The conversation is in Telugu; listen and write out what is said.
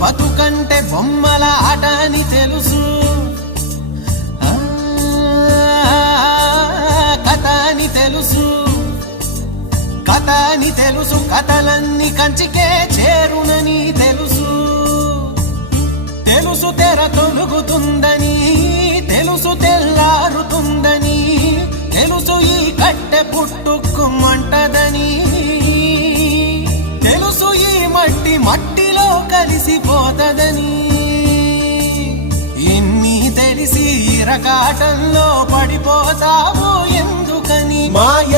బతుకంటే బొమ్మల ఆట అని తెలుసు, కథ అని తెలుసు, కథ అని తెలుసు, కథలన్నీ కంచికే చేరునని తెలుసు. తెలుసు తెర తొలుగుతుందని, తెలుసు తెల్లారుతుందని, తెలుసు ఈ కట్టె పుట్టుకుమంటదని, తెలుసు ఈ మట్టి మట్టిలో కలిసిపోతదని. ఇన్ని తెలిసి ఇరకాటంలో పడిపోతావు ఎందుకని? మాయ